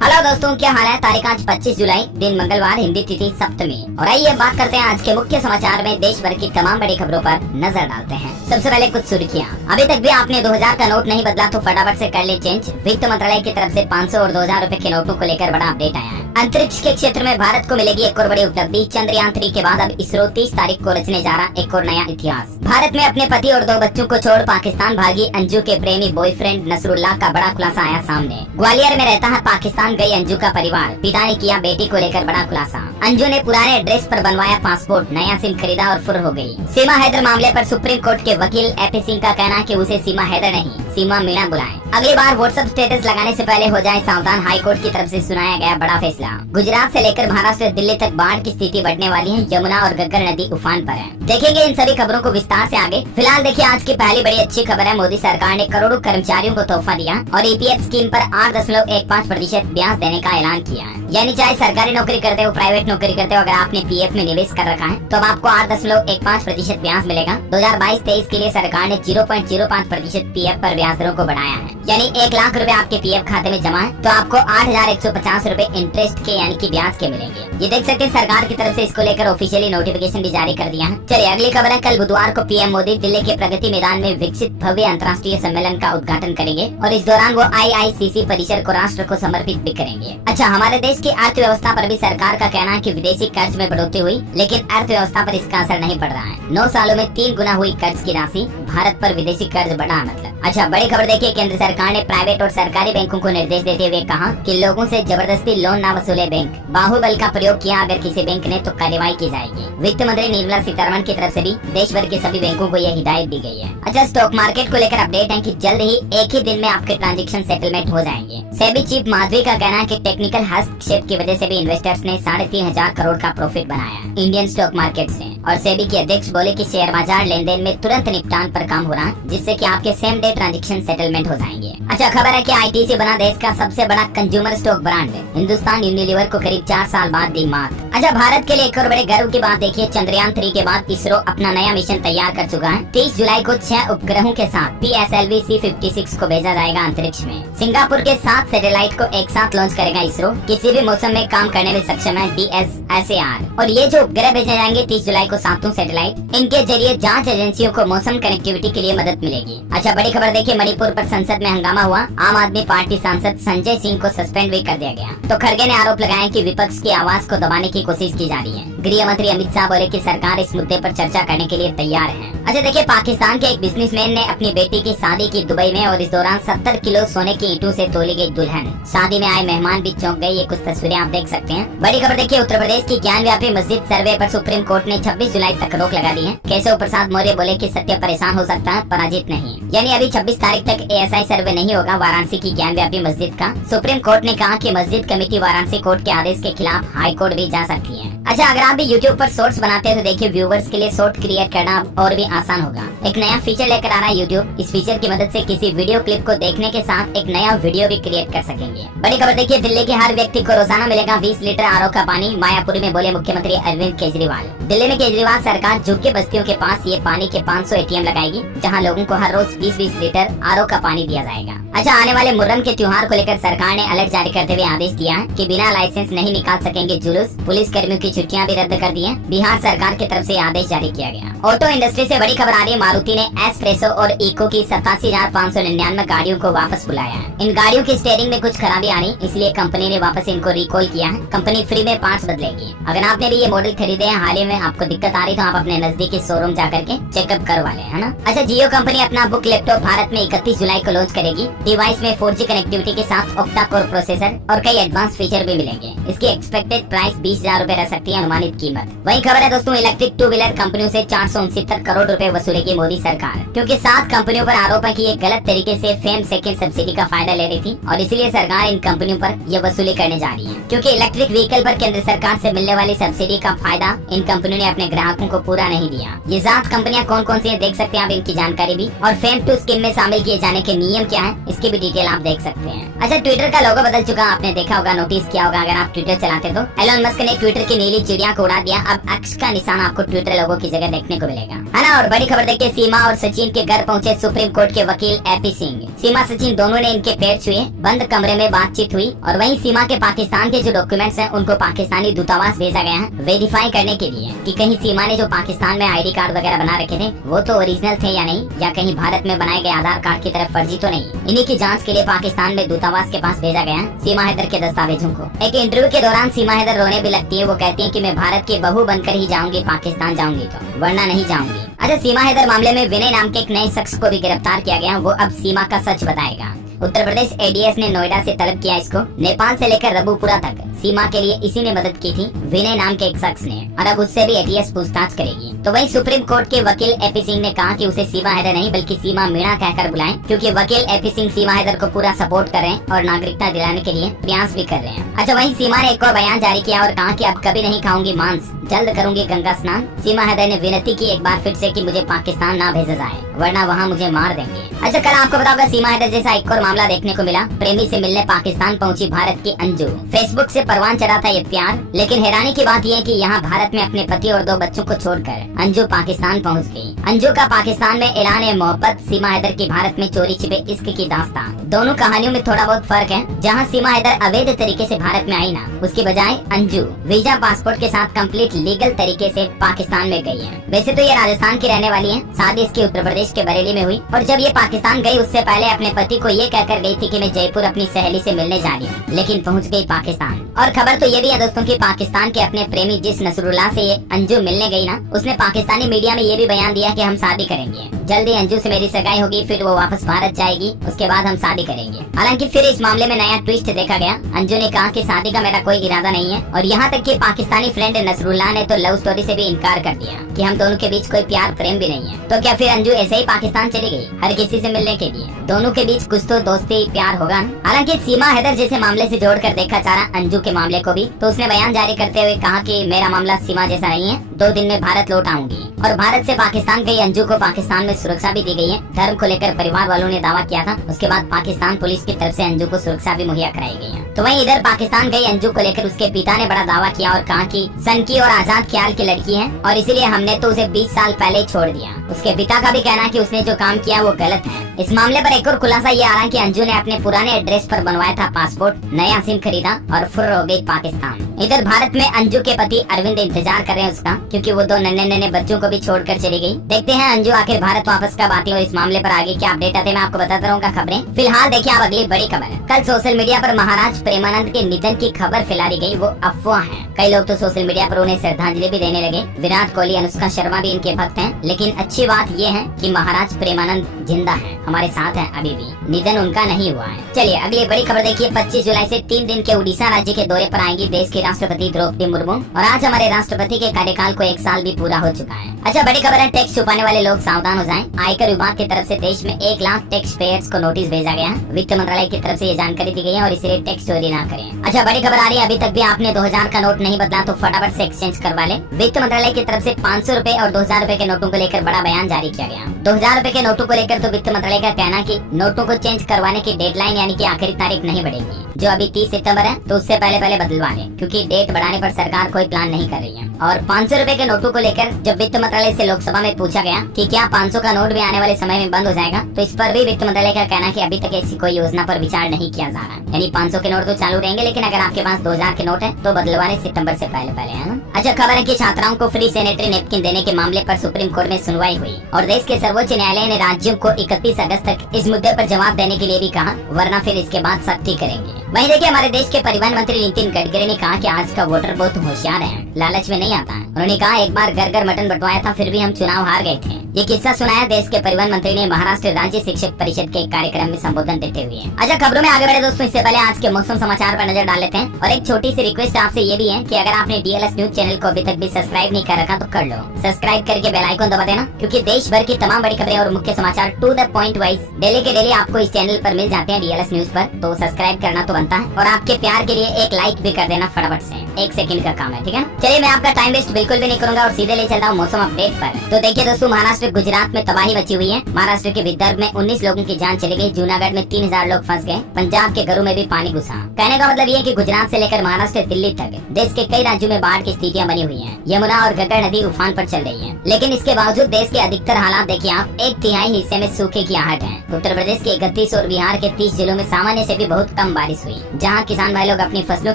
Hello दोस्तों, क्या हाल है। तारीख आज 25 जुलाई, दिन मंगलवार, हिंदी तिथि सप्तमी। और आइए बात करते हैं आज के मुख्य समाचार में देश भर की तमाम बड़ी खबरों पर नजर डालते हैं। सबसे पहले कुछ सुर्खियां। अभी तक भी आपने 2000 का नोट नहीं बदला तो फटाफट से कर ले चेंज। वित्त मंत्रालय की तरफ से 500 और 2000 रूपए के नोटों को लेकर बड़ा अपडेट आया है। अंतरिक्ष के क्षेत्र में भारत को मिलेगी एक और बड़ी उपलब्धि। चंद्रयान 3 के बाद अब इसरो 30 तारीख को रचने जा रहा एक और नया इतिहास। भारत में अपने पति और 2 बच्चों को छोड़ पाकिस्तान भागी अंजू के प्रेमी बॉयफ्रेंड नसरुल्लाह का बड़ा खुलासा आया सामने। ग्वालियर में रहता है पाकिस्तान गई अंजू का परिवार। पिता ने किया बेटी को लेकर बड़ा खुलासा। अंजू ने पुराने एड्रेस पर बनवाया पासपोर्ट, नया सिम खरीदा और फुर हो गई। सीमा हैदर मामले पर सुप्रीम कोर्ट के वकील एपी सिंह का कहना है कि उसे सीमा हैदर नहीं सीमा मीणा बुलाएं। अगली बार व्हाट्सएप स्टेटस लगाने से पहले हो जाए सावधान। हाई कोर्ट की तरफ से सुनाया गया बड़ा फैसला। गुजरात से लेकर महाराष्ट्र दिल्ली तक बाढ़ की स्थिति बढ़ने वाली है। यमुना और घग्गर नदी उफान पर है। देखेंगे इन सभी खबरों को विस्तार से आगे। फिलहाल देखिए आज की पहली बड़ी अच्छी खबर है। मोदी सरकार ने करोड़ों कर्मचारियों को तोहफा दिया और ईपीएफ स्कीम पर 8.15% ब्याज देने का ऐलान किया है। यानी चाहे सरकारी नौकरी करते हो, प्राइवेट नौकरी करते हो, अगर आपने पीएफ में निवेश कर रखा है तो अब आपको 8.15% ब्याज मिलेगा। 2022-23 के लिए सरकार ने 0.05% पीएफ पर ब्याज दरों को बढ़ाया है। यानी 1 लाख रुपए आपके पीएफ खाते में जमा है तो आपको 8,150 रुपए इंटरेस्ट के यानी कि ब्याज के मिलेंगे। ये देख सकते हैं सरकार की तरफ से इसको लेकर ऑफिशियली नोटिफिकेशन भी जारी कर दिया है। चलिए अगली खबर है। कल बुधवार को पीएम मोदी दिल्ली के प्रगति मैदान में विकसित भव्य अंतर्राष्ट्रीय सम्मेलन का उद्घाटन करेंगे और इस दौरान वो आईआईसीसी परिसर को राष्ट्र को समर्पित भी करेंगे। अच्छा, हमारे देश की अर्थव्यवस्था पर भी सरकार का कहना है कि विदेशी कर्ज में बढ़ोतरी हुई, लेकिन अर्थव्यवस्था पर इसका असर नहीं पड़ रहा है। 9 सालों में 3 गुना हुई कर्ज की राशि। भारत पर विदेशी कर्ज बढ़ा मतलब। अच्छा, बड़ी खबर देखिए। केंद्र सरकार ने प्राइवेट और सरकारी बैंकों को निर्देश देते हुए कहा कि लोगों से जबरदस्ती लोन न वसूले बैंक। बाहुबल का प्रयोग किया अगर किसी बैंक ने तो कार्रवाई की जाएगी। वित्त मंत्री निर्मला सीतारमण की तरफ से भी देश भर के सभी बैंकों को यह हिदायत दी गई है। अच्छा, स्टॉक मार्केट को लेकर अपडेट है कि जल्द ही एक ही दिन में आपके ट्रांजेक्शन सेटलमेंट हो जाएंगे। सेबी चीफ माधवी का कहना है कि टेक्निकल हस्तक्षेप की वजह से भी इन्वेस्टर्स ने 3,500 करोड़ का प्रॉफिट बनाया इंडियन स्टॉक मार्केट से। और सेबी के अध्यक्ष बोले कि शेयर बाजार लेन देन में तुरंत निपटान पर काम हो रहा है, जिससे कि आपके सेम डे ट्रांजेक्शन सेटलमेंट हो जाएंगे। अच्छा, खबर है कि आईटीसी बना देश का सबसे बड़ा consumer stock brand. Hindustan Unilever को करीब 4 साल बाद दी मात। अच्छा, भारत के लिए एक और बड़े गर्व की बात देखिए। चंद्रयान 3 के बाद इसरो अपना नया मिशन तैयार कर चुका है। 30 जुलाई को 6 उपग्रहों के साथ PSLV C56 को भेजा जाएगा अंतरिक्ष में। सिंगापुर के 7 सैटेलाइट को एक साथ लॉन्च करेगा इसरो। किसी भी मौसम में काम करने में सक्षम है DSSAR। और ये जो उपग्रह भेजे जाएंगे 30 जुलाई को 7 सैटेलाइट, इनके जरिए जांच एजेंसियों को मौसम कनेक्टिविटी के लिए मदद मिलेगी। अच्छा, बड़ी खबर देखिए। मणिपुर पर संसद में हंगामा हुआ। आम आदमी पार्टी सांसद संजय सिंह को सस्पेंड भी कर दिया गया। तो खड़गे ने आरोप लगाया कि विपक्ष की आवाज को दबाने की कोशिश की जा रही है। गृह मंत्री अमित शाह बोले कि सरकार इस मुद्दे पर चर्चा करने के लिए तैयार है। अच्छा देखिए, पाकिस्तान के एक बिजनेसमैन ने अपनी बेटी की शादी की दुबई में और इस दौरान 70 किलो सोने की ईंटों से तोली गई दुल्हन। शादी में आए मेहमान भी चौंक गए। ये कुछ तस्वीरें आप देख सकते हैं। बड़ी खबर देखिए। उत्तर प्रदेश की ज्ञानव्यापी मस्जिद सर्वे पर सुप्रीम कोर्ट ने 26 जुलाई तक रोक लगा दी है। केशव प्रसाद मौर्य बोले कि सत्य परेशान हो सकता है, पराजित नहीं। यानी अभी 26 तारीख तक ASI सर्वे नहीं होगा वाराणसी की ज्ञानव्यापी मस्जिद का। सुप्रीम कोर्ट ने कहा कि मस्जिद कमेटी वाराणसी कोर्ट के आदेश के खिलाफ हाई कोर्ट भी जा सकती है। अच्छा, अगर आप भी YouTube पर शॉर्ट्स बनाते हैं तो देखिए व्यूवर्स के लिए शॉर्ट क्रिएट करना और भी आसान होगा। एक नया फीचर लेकर आ रहा है YouTube। इस फीचर की मदद से किसी वीडियो क्लिप को देखने के साथ एक नया वीडियो भी क्रिएट कर सकेंगे। बड़ी खबर देखिए। दिल्ली के हर व्यक्ति को रोजाना मिलेगा 20 लीटर RO का पानी। मायापुरी में बोले मुख्यमंत्री अरविंद केजरीवाल। दिल्ली में केजरीवाल सरकार झुग्गी बस्तियों के पास ये पानी के 500 ATM लगाएगी, जहाँ लोगों को हर रोज 20-20 लीटर RO का पानी दिया जाएगा। अच्छा, आने वाले मुहर्रम के त्योहार को लेकर सरकार ने अलर्ट जारी करते हुए आदेश दिया है कि बिना लाइसेंस नहीं निकाल सकेंगे जुलूस। पुलिस कर्मियों की छुट्टियां भी रद्द कर दी है। बिहार सरकार की तरफ से आदेश जारी किया गया। ऑटो इंडस्ट्री से बड़ी खबर आ रही है। मारुति ने एस्प्रेसो और इको की 87,599 गाड़ियों को वापस बुलाया है। इन गाड़ियों की स्टीयरिंग में कुछ खराबी आ रही, इसलिए कंपनी ने वापस इनको रिकॉल किया है। कंपनी फ्री में पार्ट्स बदलेगी। अगर आपने भी ये मॉडल खरीदे हैं हाल ही में, आपको दिक्कत आ रही तो आप अपने नजदीकी शोरूम जाकर के चेकअप करवा लें, है ना। अच्छा, जियो कंपनी अपना बुक लैपटॉप भारत में 31 जुलाई को लॉन्च करेगी। डिवाइस में 4G कनेक्टिविटी के साथ ऑक्टा कोर प्रोसेसर और कई एडवांस फीचर भी मिलेंगे। इसकी एक्सपेक्टेड प्राइस 20,000 रुपए रह सकती है अनुमानित कीमत। वही खबर है दोस्तों, इलेक्ट्रिक 2 व्हीलर कंपनियों से 469 करोड़ रुपए वसूलेगी मोदी सरकार, क्योंकि 7 कंपनियों पर आरोप है कि ये गलत तरीके से फेम सेकंड सब्सिडी का फायदा ले रही थी और इसलिए सरकार इन कंपनियों पर ये वसूली करने जा रही है। क्योंकि इलेक्ट्रिक व्हीकल पर केंद्र सरकार से मिलने वाली सब्सिडी का फायदा इन कंपनियों ने अपने ग्राहकों को पूरा नहीं दिया। ये 7 कंपनियां कौन कौन सी है देख सकते हैं आप, इनकी जानकारी भी। और फेम 2 स्कीम में शामिल किए जाने के नियम क्या है, इसकी भी डिटेल आप देख सकते हैं। अच्छा, ट्विटर का लोगो बदल चुका, आपने देखा होगा, नोटिस किया होगा अगर आप ट्विटर चलाते तो। एलन मस्क ने ट्विटर की नीली की चिड़िया को उड़ा दिया। अब एक्स का निशान आपको ट्विटर लोगों की जगह देखने को मिलेगा, है ना। और बड़ी खबर देखिए, सीमा और सचिन के घर पहुंचे सुप्रीम कोर्ट के वकील एपी सिंह। सीमा सचिन दोनों ने इनके पैर छुए, बंद कमरे में बातचीत हुई। और वहीं सीमा के पाकिस्तान के जो डॉक्यूमेंट्स हैं उनको पाकिस्तानी दूतावास भेजा गया है वेरीफाई करने के लिए कि कहीं सीमा ने जो पाकिस्तान में आईडी कार्ड वगैरह बना रखे थे वो तो ओरिजिनल थे या नहीं, या कहीं भारत में बनाए गए आधार कार्ड की तरफ फर्जी तो नहीं। इन्हीं की जांच के लिए पाकिस्तान में दूतावास के पास भेजा गया है सीमा हैदर के दस्तावेजों को। एक इंटरव्यू के दौरान सीमा हैदर रोने भी लगती है। वो कहती है कि मैं भारत की बहू बनकर ही जाऊंगी पाकिस्तान जाऊंगी तो, वरना नहीं जाऊंगी। अच्छा, सीमा हैदर मामले में विनय नाम के एक नए शख्स को भी गिरफ्तार किया गया। वो अब सीमा का सच बताएगा। उत्तर प्रदेश एडीएस ने नोएडा से तलब किया इसको। नेपाल से लेकर रबुपुरा तक सीमा के लिए इसी ने मदद की थी, विनय नाम के एक शख्स ने, और अब उससे भी एटीएस पूछताछ करेगी। तो वहीं सुप्रीम कोर्ट के वकील एपी सिंह ने कहा कि उसे सीमा हैदर नहीं बल्कि सीमा मीणा कहकर बुलाएं, क्योंकि वकील एपी सिंह सीमा हैदर को पूरा सपोर्ट कर रहे हैं और नागरिकता दिलाने के लिए प्रयास भी कर रहे हैं। अच्छा, वहीं सीमा ने एक और बयान जारी किया और कहा कि अब कभी नहीं खाऊंगी मांस, जल्द करूंगी गंगा स्नान। सीमा हैदर ने विनती की एक बार फिर से कि मुझे पाकिस्तान ना भेजा जाए, वरना वहाँ मुझे मार देंगे। अच्छा, कल आपको बताऊंगा सीमा हैदर जैसा एक और मामला देखने को मिला। प्रेमी से मिलने पाकिस्तान पहुंची भारत की अंजू। फेसबुक से परवान चढ़ा था ये प्यार, लेकिन हैरानी की बात यह है कि यहाँ भारत में अपने पति और 2 बच्चों को छोड़कर अंजू पाकिस्तान पहुंच गई। अंजू का पाकिस्तान में ऐलान है मोहब्बत, सीमा हैदर की भारत में चोरी छिपे इश्क की दास्तान। दोनों कहानियों में थोड़ा बहुत फर्क है। जहाँ सीमा हैदर अवैध तरीके से भारत में आई ना, उसकी बजाय अंजू वीजा पासपोर्ट के साथ कंप्लीट लीगल तरीके से पाकिस्तान में गई है। वैसे तो ये राजस्थान की रहने वाली है, शादी इसकी उत्तर प्रदेश के बरेली में हुई। और जब ये पाकिस्तान गई उससे पहले अपने पति को ये कहकर गई थी कि मैं जयपुर अपनी सहेली से मिलने जा रही हूँ, लेकिन पहुँच गई पाकिस्तान। और खबर तो ये भी है दोस्तों कि पाकिस्तान के अपने प्रेमी जिस नसरुल्लाह से ये अंजू मिलने गई ना, उसने पाकिस्तानी मीडिया में ये भी बयान दिया कि हम शादी करेंगे जल्दी, अंजू से मेरी सगाई होगी, फिर वो वापस भारत जाएगी, उसके बाद हम शादी करेंगे। हालांकि फिर इस मामले में नया ट्विस्ट देखा गया। अंजू ने कहा कि शादी का मेरा कोई इरादा नहीं है, और यहाँ तक कि पाकिस्तानी फ्रेंड नसरुल्लाह ने तो लव स्टोरी से भी इनकार कर दिया कि हम दोनों के बीच कोई प्यार प्रेम भी नहीं है। तो क्या फिर अंजू ऐसे ही पाकिस्तान चली गई हर किसी से मिलने के लिए? दोनों के बीच कुछ तो दोस्ती प्यार होगा। हालांकि सीमा हैदर जैसे मामले से जोड़कर देखा जा रहा अंजू के मामले को भी, तो उसने बयान जारी करते हुए कहा कि मेरा मामला सीमा जैसा नहीं है, 2 दिन में भारत लौट आऊंगी। और भारत से पाकिस्तान गई अंजू को पाकिस्तान में सुरक्षा भी दी गई है। धर्म को लेकर परिवार वालों ने दावा किया था, उसके बाद पाकिस्तान पुलिस की तरफ से अंजू को सुरक्षा भी मुहैया कराई गई है। तो वहीं इधर पाकिस्तान गई अंजू को लेकर उसके पिता ने बड़ा दावा किया और कहा कि सनकी और आजाद ख्याल की लड़की है और इसीलिए हमने तो उसे 20 साल पहले ही छोड़ दिया। उसके पिता का भी कहना है कि उसने जो काम किया वो गलत है। इस मामले पर एक और खुलासा ये आ रहा है कि अंजू ने अपने पुराने एड्रेस पर बनवाया था पासपोर्ट, नया सिम खरीदा और फुर्र हो गई पाकिस्तान। इधर भारत में अंजू के पति अरविंद इंतजार कर रहे हैं उसका, क्योंकि वो 2 नन्हे बच्चों को भी छोड़कर चली गई। देखते हैं अंजू आखिर भारत वापस कब आती है और इस मामले पर आगे क्या अपडेट आते हैं मैं आपको बताता रहूंगा खबरें। फिलहाल देखिए आप अगली बड़ी खबर। कल सोशल मीडिया पर महाराज प्रेमानंद के निधन की खबर फैलाई गई, वो अफवाह है। कई लोग तो सोशल मीडिया पर उन्हें श्रद्धांजलि भी देने लगे। विराट कोहली, अनुष्का शर्मा भी इनके भक्त हैं। लेकिन अच्छी बात ये है कि महाराज प्रेमानंद जिंदा है, हमारे साथ है अभी भी, निधन उनका नहीं हुआ है। चलिए अगली बड़ी खबर देखिए। 25 जुलाई से 3 दिन के उड़ीसा राज्य के दौरे पर आएंगी देश की राष्ट्रपति द्रौपदी मुर्मू, और आज हमारे राष्ट्रपति के कार्यकाल को 1 साल भी पूरा हो चुका है। अच्छा, बड़ी खबर है, टैक्स छुपाने वाले लोग सावधान हो जाएं। आयकर विभाग की तरफ से देश में 1 लाख टैक्स पेयर्स को नोटिस भेजा गया है। वित्त मंत्रालय की तरफ से ये जानकारी दी गई है और इसलिए टैक्स चोरी ना करें। अच्छा, बड़ी खबर आ रही है, अभी तक भी आपने 2000 का नोट नहीं बदला तो फटाफट से एक्सचेंज करवा ले। वित्त मंत्रालय की तरफ से 500 रुपए और 2000 रुपए के नोटों को लेकर बड़ा बयान जारी किया गया। 2000 रुपए के नोटों को लेकर तो वित्त मंत्रालय का कहना कि नोटों को चेंज करवाने की डेडलाइन यानी कि आखिरी तारीख नहीं बढ़ेगी, जो अभी 30 सितंबर है, तो उससे पहले बदलवा ले, क्योंकि डेट बढ़ाने पर सरकार कोई प्लान नहीं कर रही है। और 500 रुपए के नोटों को लेकर जब वित्त मंत्रालय से लोकसभा में पूछा गया कि क्या 500 का नोट भी आने वाले समय में बंद हो जाएगा, तो इस पर भी वित्त मंत्रालय का कहना कि अभी तक ऐसी कोई योजना पर विचार नहीं किया जा रहा है। यानी 500 के नोट तो चालू रहेंगे, लेकिन अगर आपके पास 2000 के नोट है तो बदलवाने सितंबर से पहले है ना। अच्छा, खबर है कि छात्राओं को फ्री सैनिटरी नैपकिन देने के मामले पर सुप्रीम कोर्ट में सुनवाई हुई और देश के सर्वोच्च न्यायालय ने राज्यों को 31 अगस्त तक इस मुद्दे पर जवाब देने के लिए भी कहा, वरना फिर इसके बाद सख्ती करेंगे। वहीं देखिए हमारे देश के परिवहन मंत्री नितिन गडकरी ने कहा कि आज का वोटर बहुत होशियार है, लालच में नहीं आता है। उन्होंने कहा एक बार घर घर मटन बंटवाया था, फिर भी हम चुनाव हार गए थे। ये किस्सा सुनाया देश के परिवहन मंत्री ने महाराष्ट्र राज्य शिक्षक परिषद के एक कार्यक्रम में संबोधन देते हुए। अच्छा, खबरों में आगे बढ़े दोस्तों, इससे पहले आज के मौसम समाचार पर नजर डाल लेते हैं। और एक छोटी सी रिक्वेस्ट आपसे ये भी है कि अगर आपने डीएलएस न्यूज चैनल को अभी तक भी सब्सक्राइब नहीं कर रखा तो कर लो, सब्सक्राइब करके बेल आइकन दबा देना, क्योंकि देश भर की तमाम बड़ी खबरें और मुख्य समाचार to the point wise daily के डेली आपको इस चैनल पर मिल जाते हैं डीएलएस न्यूज पर। तो सब्सक्राइब करना तो बनता है और आपके प्यार के लिए एक लाइक भी कर देना फटाफट से। 1 सेकंड का काम है, ठीक है। चलिए मैं आपका टाइम वेस्ट बिल्कुल भी नहीं करूंगा और सीधे ले चलता हूँ मौसम अपडेट पर। तो देखिए दोस्तों, महाराष्ट्र गुजरात में तबाही मची हुई है। महाराष्ट्र के विदर्भ में 19 लोगों की जान चली गई। जूनागढ़ में 3000 लोग फंस गए। पंजाब के घरों में भी पानी घुसा। कहने का मतलब ये है कि गुजरात से लेकर महाराष्ट्र दिल्ली तक देश के कई राज्यों में बाढ़ की स्थितियां बनी हुई हैं। यमुना और गंगा नदी उफान पर चल रही है, लेकिन इसके बावजूद देश के अधिकतर हालात देखिए आप, 1/3 हिस्से में सूखे की आहट है। उत्तर प्रदेश के 31 और बिहार के 30 जिलों में सामान्य से भी बहुत कम बारिश हुई, जहाँ किसान भाई लोग अपनी फसलों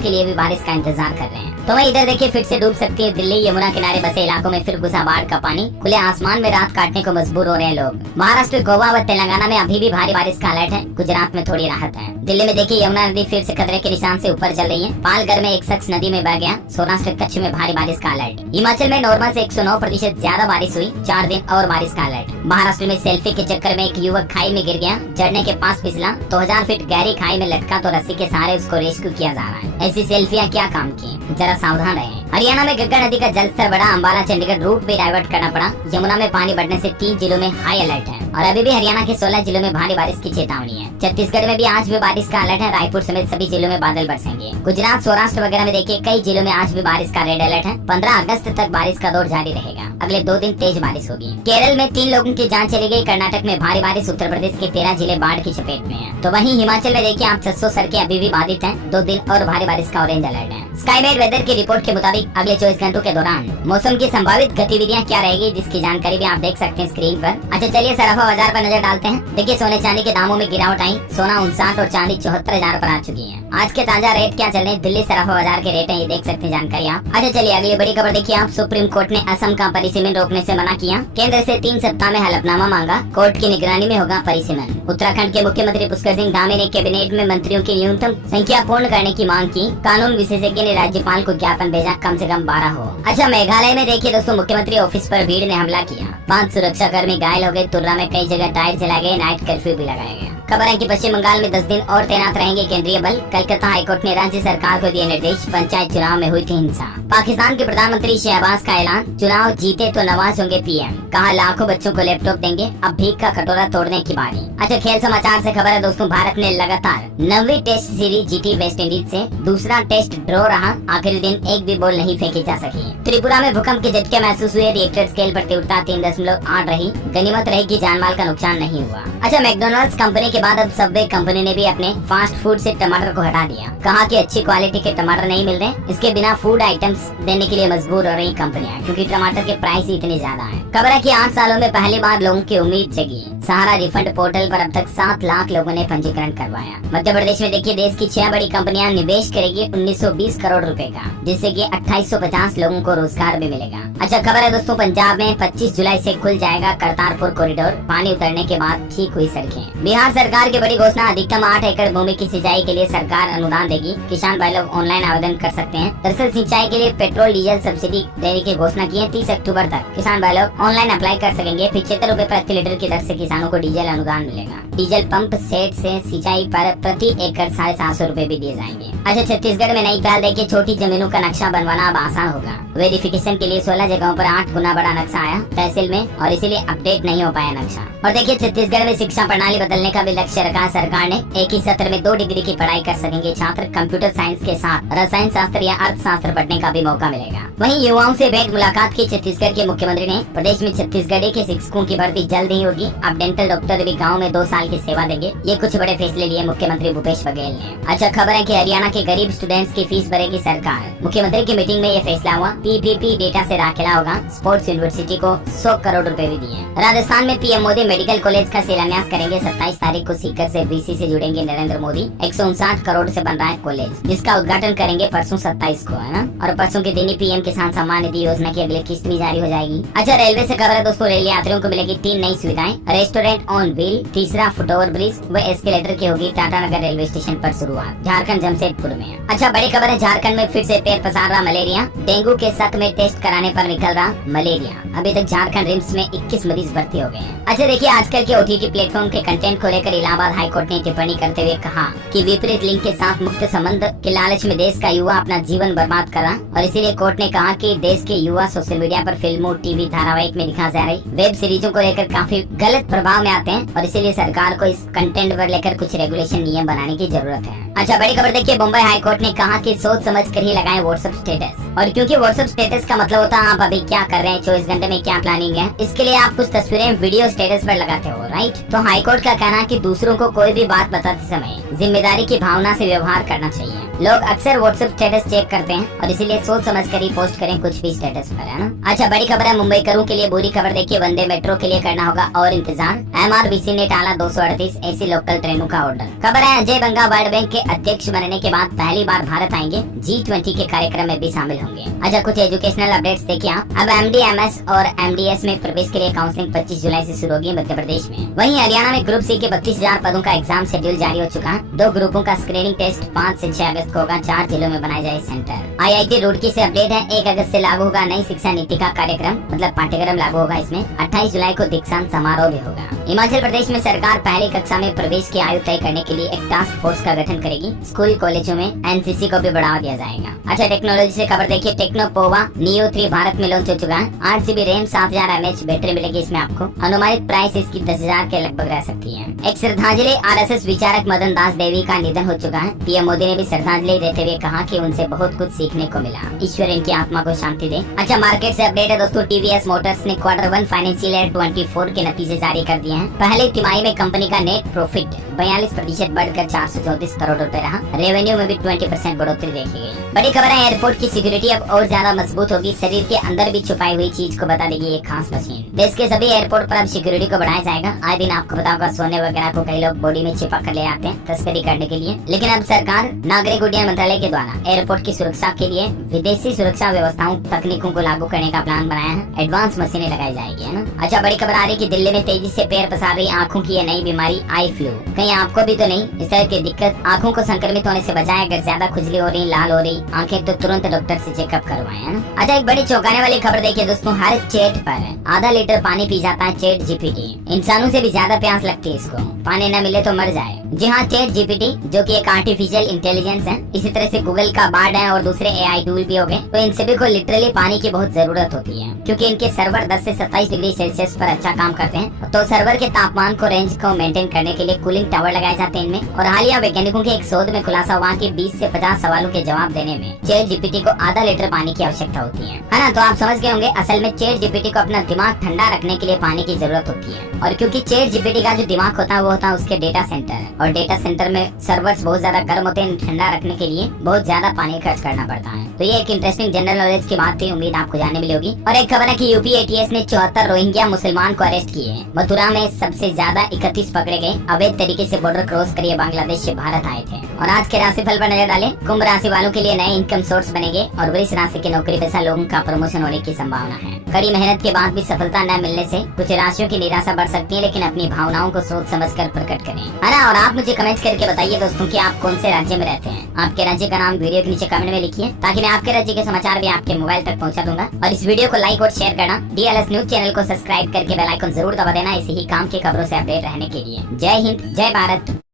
के लिए भी बारिश का इंतजार कर रहे हैं। तो वहीं इधर देखिए फिर से डूब सकती है दिल्ली। यमुना किनारे बसे इलाकों में फिर घुसा बाढ़ का पानी। खुले आसमान में रात काटने को मजबूर हो रहे हैं लोग। महाराष्ट्र, गोवा व तेलंगाना में अभी भी भारी बारिश का अलर्ट है। गुजरात में थोड़ी राहत है। दिल्ली में देखिए यमुना नदी फिर से खतरे के निशान से ऊपर चल रही है। पालघर में एक शख्स नदी में बह गया। सौराष्ट्र कच्छ में भारी बारिश का अलर्ट। हिमाचल में नॉर्मल से 109% ज्यादा बारिश हुई। 4 दिन और बारिश का अलर्ट। महाराष्ट्र में सेल्फी के चक्कर में एक युवक खाई में गिर गया। चढ़ने के पास फिसला तो 1000 फीट गहरी खाई में लटका तो रस्सी के सहारे उसको रेस्क्यू किया जा रहा है। ऐसी सेल्फियां क्या काम की, जरा सावधान रहें। हरियाणा में गंगा नदी का जलस्तर बढ़ा। अंबाला चंडीगढ़ रूट भी डाइवर्ट करना पड़ा। यमुना में पानी बढ़ने से 3 जिलों में हाई अलर्ट है और अभी भी हरियाणा के 16 जिलों में भारी बारिश की चेतावनी है। छत्तीसगढ़ में भी आज भी बारिश का अलर्ट है। रायपुर समेत सभी जिलों में बादल बरसेंगे। गुजरात, सौराष्ट्र वगैरह में देखिए कई जिलों में आज भी बारिश का रेड अलर्ट है। 15 अगस्त तक बारिश का दौर जारी रहेगा। अगले 2 दिन तेज बारिश होगी। केरल में 3 लोगों की जान चली गई। कर्नाटक में भारी बारिश। उत्तर प्रदेश के 13 जिले बाढ़ की चपेट में हैं। तो वहीं हिमाचल में देखिए आप 600 सड़कें अभी भी बाधित हैं। 2 दिन और भारी बारिश का ऑरेंज अलर्ट है। स्काईमेट वेदर की रिपोर्ट के मुताबिक अगले 24 घंटों के दौरान मौसम की संभावित गतिविधियां क्या रहेगी, जिसकी जानकारी भी आप देख सकते हैं स्क्रीन पर। अच्छा चलिए सराफा बाजार पर नजर डालते हैं। देखिए सोने चांदी के दामों में गिरावट आई। सोना 59 और चांदी 74,000 पर आ चुकी है। आज के ताजा रेट क्या चल रहे हैं, दिल्ली सराफा बाजार के रेट है, ये देख सकते हैं जानकारी आप। अच्छा चलिए अगली बड़ी खबर देखिए आप। सुप्रीम कोर्ट ने असम का परिसीमन रोकने से मना किया। केंद्र से 3 सप्ताह में हलफनामा मांगा। कोर्ट की निगरानी में होगा परिसीमन। उत्तराखंड के मुख्यमंत्री पुष्कर सिंह धामी ने कैबिनेट में मंत्रियों की न्यूनतम संख्या पूर्ण करने की मांग की। कानून विशेषज्ञ ने राज्यपाल को ज्ञापन भेजा, कम से कम 12 हो। अच्छा मेघालय में देखिए दोस्तों, मुख्यमंत्री ऑफिस पर भीड़ ने हमला किया। 5 सुरक्षा कर्मी घायल हो गए। तुर्रा में कई जगह टायर जलाए गए। नाइट कर्फ्यू भी लगाया गया। खबर है कि पश्चिम बंगाल में 10 दिन और तैनात रहेंगे केंद्रीय बल। कलकत्ता हाईकोर्ट ने राज्य सरकार को दिए निर्देश। पंचायत चुनाव में हुई थी हिंसा। पाकिस्तान के प्रधानमंत्री शहबाज का ऐलान, चुनाव जीते तो नवाज होंगे पीएम। कहा लाखों बच्चों को लैपटॉप देंगे। अब भीख का कटोरा तोड़ने की बारी। अच्छा खेल समाचार से खबर है दोस्तों, भारत ने लगातार 9वीं टेस्ट सीरीज जीती वेस्ट इंडीज से। दूसरा टेस्ट ड्रॉ रहा। आखिरी दिन एक भी बॉल नहीं फेंकी जा सकी। त्रिपुरा में भूकंप के झटके महसूस हुए। रिएक्टर स्केल पर तीव्रता 3.8 रही। गनीमत रही कि जानमाल का नुकसान नहीं हुआ। अच्छा मैकडॉनल्ड्स कंपनी के बाद अब सबवे कंपनी ने भी अपने फास्ट फूड से टमाटर को हटा दिया। कहा कि अच्छी क्वालिटी के टमाटर नहीं मिल रहे। इसके बिना फूड आइटम्स देने के लिए मजबूर हो रही कंपनियां, क्योंकि टमाटर के प्राइस इतने ज्यादा हैं। खबर है कि 8 सालों में पहली बार लोगों की उम्मीद जगी। सहारा रिफंड पोर्टल पर अब तक 7 लाख लोगों ने पंजीकरण करवाया। मध्य प्रदेश में देखिए देश की 6 बड़ी कंपनियां निवेश करेगी 1920 करोड़ रुपए का, जिससे कि 2850 लोगों को रोजगार भी मिलेगा। अच्छा खबर है दोस्तों, पंजाब में 25 जुलाई से खुल जाएगा करतारपुर कॉरिडोर। पानी उतरने के बाद ठीक हुई सड़कें। बिहार सरकार की बड़ी घोषणा, अधिकतम 8 एकड़ भूमि की सिंचाई के लिए सरकार अनुदान देगी। किसान भाई लोग ऑनलाइन आवेदन कर सकते हैं। दरअसल सिंचाई के लिए पेट्रोल डीजल सब्सिडी देने की घोषणा की है। 30 अक्टूबर तक किसान भाई लोग ऑनलाइन अप्लाई कर सकेंगे। 75 रुपए प्रति लीटर की दर से किसानों को डीजल अनुदान मिलेगा। डीजल पंप सेट से सिंचाई पर प्रति एकड़ 750 रुपए भी दिए जाएंगे। अच्छा छत्तीसगढ़ में नई पहल देखिए, छोटी जमीनों का नक्शा बनवाना अब आसान होगा। वेरिफिकेशन के लिए 16 जगहों पर 8 गुना बड़ा नक्शा आया तहसील में, और इसीलिए अपडेट नहीं हो पाया नक्शा। और देखिए छत्तीसगढ़ में शिक्षा प्रणाली बदलने का भी लक्ष्य रखा सरकार ने। एक ही सत्र में 2 डिग्री की पढ़ाई कर सकेंगे छात्र। कंप्यूटर साइंस के साथ रसायन शास्त्र या अर्थशास्त्र पढ़ने का भी मौका मिलेगा। वहीं युवाओं से भेंट मुलाकात की छत्तीसगढ़ के मुख्यमंत्री ने। प्रदेश में छत्तीसगढ़ी के शिक्षकों की भर्ती जल्द ही होगी। अब डेंटल डॉक्टर भी गाँव में 2 साल की सेवा देंगे। ये कुछ बड़े फैसले लिए मुख्यमंत्री भूपेश बघेल ने। अच्छा खबर है कि हरियाणा के गरीब स्टूडेंट्स की फीस भरेगी सरकार। मुख्यमंत्री की मीटिंग में ये फैसला हुआ। पीपीपी डेटा से दाखिला होगा। स्पोर्ट्स यूनिवर्सिटी को 100 करोड़ रुपए भी दिए। राजस्थान में पीएम मोदी मेडिकल कॉलेज का शिलान्यास करेंगे। 27 तारीख को सीकर से बीसी से जुड़ेंगे नरेंद्र मोदी। 159 करोड़ से बन रहा है कॉलेज, जिसका उद्घाटन करेंगे परसों 27 को, है ना। और परसों के दिन ही पीएम किसान सम्मान निधि योजना की अगली किस्त भी जारी हो जाएगी। अच्छा रेलवे से खबर है दोस्तों, रेल यात्रियों को मिलेगी 3 नई सुविधाएं। रेस्टोरेंट ऑन व्हील, तीसरा फुटओवर ब्रिज व एस्केलेटर की होगी टाटा नगर रेलवे स्टेशन पर शुरुआत। झारखंड जमशेदपुर में। अच्छा बड़ी खबर है, झारखंड में फिर से पैर पसार रहा मलेरिया। डेंगू के शक में टेस्ट कराने पर बार निकल रहा मलेरिया। अभी तक झारखंड रिम्स में 21 मरीज भर्ती हो गए हैं। अच्छा देखिए, आजकल के OTT प्लेटफॉर्म के कंटेंट को लेकर इलाहाबाद हाई कोर्ट ने टिप्पणी करते हुए कहा कि विपरीत लिंग के साथ मुक्त संबंध के लालच में देश का युवा अपना जीवन बर्बाद कर रहा, और इसीलिए कोर्ट ने कहा कि देश के युवा सोशल मीडिया पर फिल्मों, टीवी धारावाहिक में दिखा जा रही वेब सीरीजों को लेकर काफी गलत प्रभाव में आते हैं, और इसीलिए सरकार को इस कंटेंट पर लेकर कुछ रेगुलेशन नियम बनाने की जरूरत है। अच्छा बड़ी खबर देखिए, मुंबई हाई कोर्ट ने कहा कि सोच समझ कर ही लगाएं व्हाट्सएप स्टेटस। और क्योंकि व्हाट्सएप स्टेटस का मतलब होता है आप अभी क्या कर रहे हैं, 24 घंटे में क्या प्लानिंग है, इसके लिए आप कुछ तस्वीरें वीडियो स्टेटस पर लगाते हो, राइट। तो हाई कोर्ट का कहना है कि दूसरों को कोई भी बात बताते समय जिम्मेदारी की भावना से व्यवहार करना चाहिए। लोग अक्सर व्हाट्सएप स्टेटस चेक करते हैं और इसीलिए सोच समझ कर ही पोस्ट करें कुछ भी स्टेटस पर, है ना। अच्छा बड़ी खबर है मुंबई करों के लिए बुरी खबर देखिए, वंदे मेट्रो के लिए करना होगा और इंतजार। MRBC ने टाला 238 ऐसी लोकल ट्रेनों का ऑर्डर। खबर है अजय बंगा वर्ल्ड बैंक के अध्यक्ष बनने के बाद पहली बार भारत आएंगे, G20 के कार्यक्रम में भी शामिल होंगे। अच्छा कुछ एजुकेशनल अपडेट्स देखिए आप। अब MD, MS और MDS में प्रवेश के लिए काउंसलिंग 25 जुलाई से शुरू होगी मध्य प्रदेश में। वहीं हरियाणा में ग्रुप C के 32,000 पदों का एग्जाम शेड्यूल जारी हो चुका है। 2 ग्रुपों का स्क्रीनिंग टेस्ट 5 से 6 अगस्त को होगा। 4 जिलों में बनाए जाए सेंटर। IIT रुड़की से अपडेट है, 1 अगस्त से लागू होगा नई शिक्षा नीति का कार्यक्रम, मतलब पाठ्यक्रम लागू होगा इसमें। 28 जुलाई को दीक्षांत समारोह भी होगा। हिमाचल प्रदेश में सरकार पहली कक्षा में प्रवेश की आयु तय करने के लिए एक टास्क फोर्स का गठन करेगी। स्कूल कॉलेजों में NCC को भी बढ़ावा दिया जाएगा। अच्छा टेक्नोलॉजी से खबर देखिए, टेक्नोपोवा Neo 3 भारत में लॉन्च हो चुका है। 8GB रैम 7000 mAh बैटरी मिलेगी इसमें आपको। अनुमानित प्राइस इसकी 10,000 के लगभग रह सकती है। एक श्रद्धांजलि, RSS विचारक मदन दास देवी का निधन हो चुका है। PM मोदी ने भी श्रद्धांजलि देते हुए कहा कि उनसे बहुत कुछ सीखने को मिला, ईश्वर इनकी आत्मा को शांति दे। अच्छा मार्केट से अपडेट है दोस्तों, TVS मोटर्स ने Q1 फाइनेंशियल ईयर 24 के नतीजे जारी कर दिए हैं। पहले तिमाही में कंपनी का नेट प्रॉफिट 42% बढ़कर 434 करोड़ रुपए रहा। रेवेन्यू में भी 20% बढ़ोतरी देखी गई। बड़ी खबर है, एयरपोर्ट की सिक्योरिटी अब और ज्यादा मजबूत होगी। शरीर के अंदर भी छुपाई हुई चीज को बता देगी ये खास मशीन। देश के सभी एयरपोर्ट पर अब सिक्योरिटी को बढ़ाया जाएगा। आए दिन आपको पता होगा सोने वगैरह को कई लोग बॉडी में छिपा कर ले आते हैं तस्करी करने के लिए, लेकिन अब सरकार नागरिक उड्डयन मंत्रालय के द्वारा एयरपोर्ट की सुरक्षा के लिए विदेशी सुरक्षा व्यवस्थाओं तकनीकों को लागू करने का प्लान बनाया है। एडवांस मशीनें लगाई जाएगी, है ना। अच्छा बड़ी खबर आ रही है कि दिल्ली में तेजी से पैर पसार रही आंखों की नई बीमारी आई फ्लू। कहीं आपको भी तो नहीं इस तरह की दिक्कत? आंखों को संक्रमित होने से बचाएं। अगर ज्यादा खुजली हो रही, लाल हो रही आंखें, तो तुरंत डॉक्टर से चेकअप करवाएं, है ना। अच्छा एक बड़ी चौंकाने वाली खबर देखिए दोस्तों, हर चैट पर आधा लीटर पानी पी जाता है ChatGPT। इंसानों से भी ज्यादा प्यास लगती है इसको, पानी न मिले तो मर जाए। जी हाँ, ChatGPT जो कि एक आर्टिफिशियल इंटेलिजेंस है, इसी तरह से गूगल का बार्ड है और दूसरे AI टूल भी हो गए, तो इन सभी को लिटरली पानी की बहुत जरूरत होती है, क्योंकि इनके सर्वर 10 से 27 डिग्री सेल्सियस पर अच्छा काम करते हैं। तो सर्वर के तापमान को रेंज को मेंटेन करने के लिए कूलिंग टावर लगाए जाते हैं इनमें। और हालिया वैज्ञानिकों के एक शोध में खुलासा हुआ कि 20 से 50 सवालों के जवाब देने में ChatGPT को आधा लीटर पानी की आवश्यकता होती है ना। तो आप समझ गए होंगे, असल में ChatGPT को अपना दिमाग ठंडा रखने के लिए पानी की जरूरत होती है। और क्योंकि ChatGPT का जो दिमाग होता है वो होता है उसके डेटा सेंटर, और डेटा सेंटर में सर्वर्स बहुत ज्यादा गर्म होते हैं, ठंडा रखने के लिए बहुत ज्यादा पानी खर्च करना पड़ता है। तो ये एक इंटरेस्टिंग जनरल नॉलेज की बात थी, उम्मीद आपको जानने मिली होगी। और एक खबर है कि यूपी ATS ने 74 रोहिंग्या मुसलमान को अरेस्ट किए। मथुरा में सबसे ज्यादा 31 पकड़े गए, अवैध तरीके से बॉर्डर क्रॉस करिए बांग्लादेश से भारत आए थे। और आज के राशिफल पर नजर डालें, कुंभ राशि वालों के लिए नए इनकम सोर्स बनेंगे और वृष राशि के नौकरी पेशा लोगों का प्रमोशन होने की संभावना है। कड़ी मेहनत के बाद भी सफलता न मिलने से कुछ राशियों की निराशा बढ़ सकती है, लेकिन अपनी भावनाओं को सोच समझकर प्रकट करें, है ना। और आप मुझे कमेंट करके बताइए दोस्तों कि आप कौन से राज्य में रहते हैं। आपके राज्य का नाम वीडियो के नीचे कमेंट में लिखिए, ताकि मैं आपके राज्य के समाचार भी आपके मोबाइल तक पहुंचा दूंगा। और इस वीडियो को लाइक और शेयर करना, DLS न्यूज चैनल को सब्सक्राइब करके बेल आइकन जरूर दबा देना, इसी ही काम की खबरों से अपडेट रहने के लिए। जय हिंद, जय भारत।